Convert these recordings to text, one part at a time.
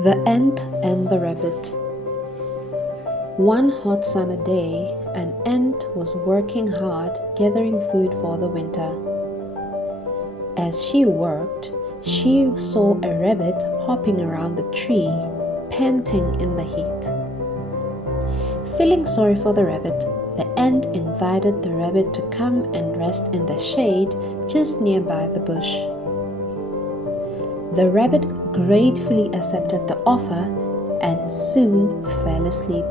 The Ant and the Rabbit. One hot summer day, an ant was working hard gathering food for the winter. As she worked, she saw a rabbit hopping around the tree, panting in the heat. Feeling sorry for the rabbit, the ant invited the rabbit to come and rest in the shade just nearby the bush. The rabbit gratefully accepted the offer and soon fell asleep.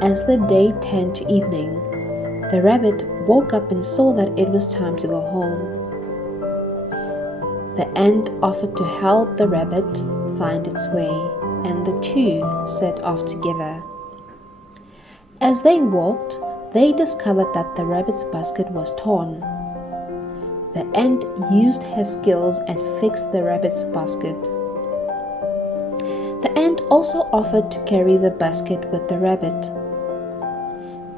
As the day turned to evening, the rabbit woke up and saw that it was time to go home. The ant offered to help the rabbit find its way, and the two set off together. As they walked, they discovered that the rabbit's basket was torn. The ant used her skills and fixed the rabbit's basket. The ant also offered to carry the basket with the rabbit,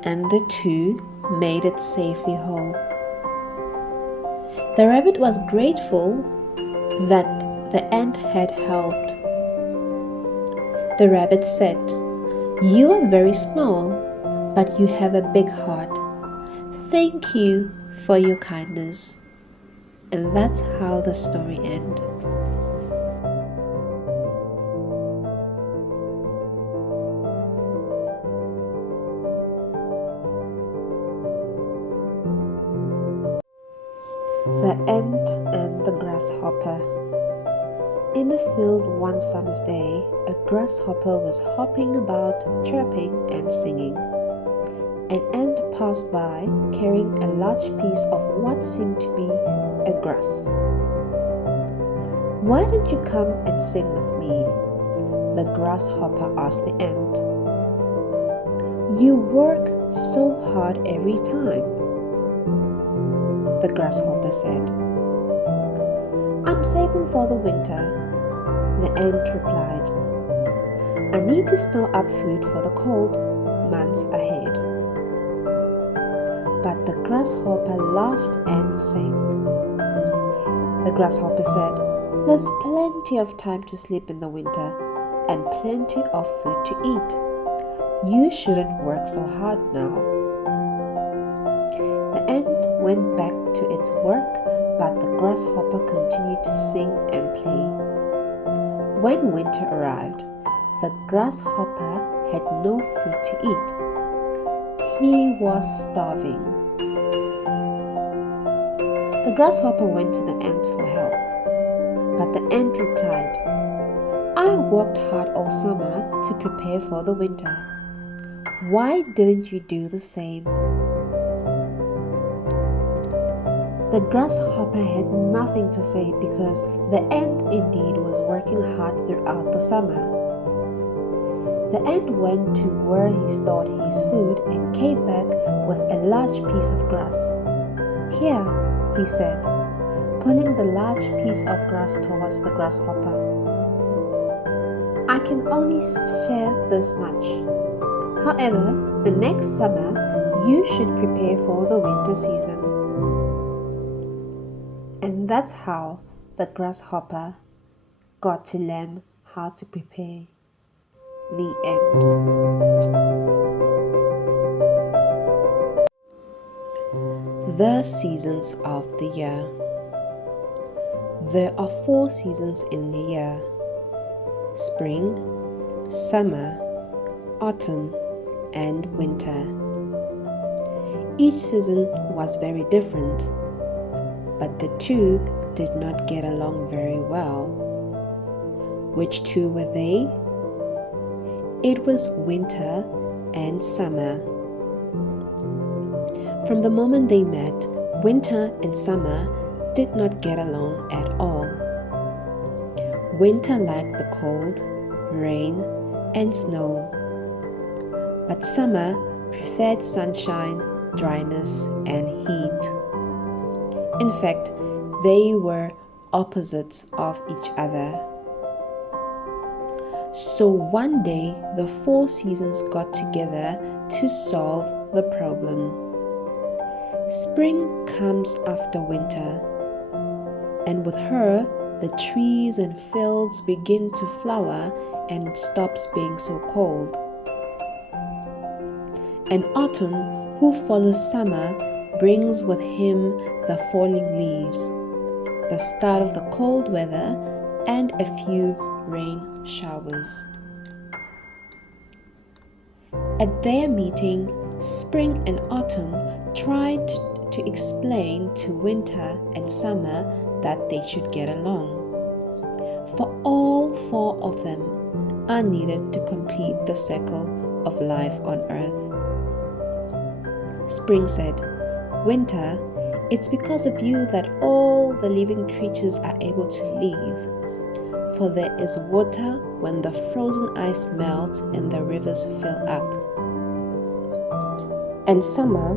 and the two made it safely home. The rabbit was grateful that the ant had helped. The rabbit said, "You are very small, but you have a big heart. Thank you for your kindness." And that's how the story ends. The Ant and the Grasshopper. In a field one summer's day, a grasshopper was hopping about, chirping and singing. An ant passed by, carrying a large piece of what seemed to be a grass. "Why don't you come and sing with me?" the grasshopper asked the ant. "You work so hard every time," the grasshopper said. "I'm saving for the winter," the ant replied. "I need to store up food for the cold months ahead." But the grasshopper laughed and sang. The grasshopper said, "There's plenty of time to sleep in the winter and plenty of food to eat. You shouldn't work so hard now." The ant went back to its work, but the grasshopper continued to sing and play. When winter arrived, the grasshopper had no food to eat. He was starving. The grasshopper went to the ant for help, but the ant replied, "I worked hard all summer to prepare for the winter. Why didn't you do the same?" The grasshopper had nothing to say because the ant indeed was working hard throughout the summer. The ant went to where he stored his food and came back with a large piece of grass. "Here," he said, pulling the large piece of grass towards the grasshopper. "I can only share this much. However, the next summer you should prepare for the winter season." And that's how the grasshopper got to learn how to prepare. The end. The seasons of the year. There are 4 seasons in the year: spring, summer, autumn, and winter. Each season was very different, but the two did not get along very well. Which two were they? It was winter and summer. From the moment they met, winter and summer did not get along at all. Winter liked the cold, rain, and snow, but summer preferred sunshine, dryness, and heat. In fact, they were opposites of each other. So one day, the 4 seasons got together to solve the problem. Spring comes after winter, and with her, the trees and fields begin to flower and it stops being so cold. And autumn, who follows summer, brings with him the falling leaves, the start of the cold weather, and a few rain showers. At their meeting, spring and autumn tried to explain to winter and summer that they should get along. For all four of them are needed to complete the circle of life on earth. Spring said, "Winter, it's because of you that all the living creatures are able to live, for there is water when the frozen ice melts and the rivers fill up. And summer,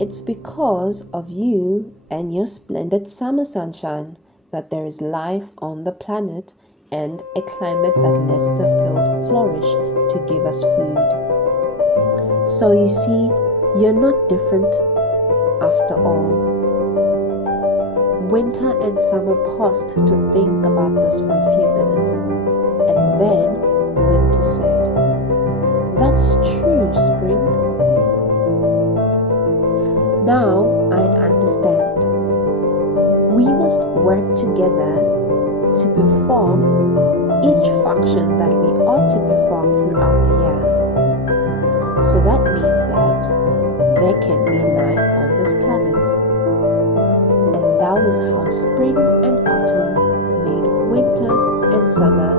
it's because of you and your splendid summer sunshine that there is life on the planet and a climate that lets the field flourish to give us food. So you see, you're not different after all." Winter and summer paused to think about this for a few minutes, and then Winter said, "That's true, Spring. Now I understand. We must work together to perform each function that we ought to perform throughout the year. So that means that there can be life on this planet." And that was how spring and autumn made winter and summer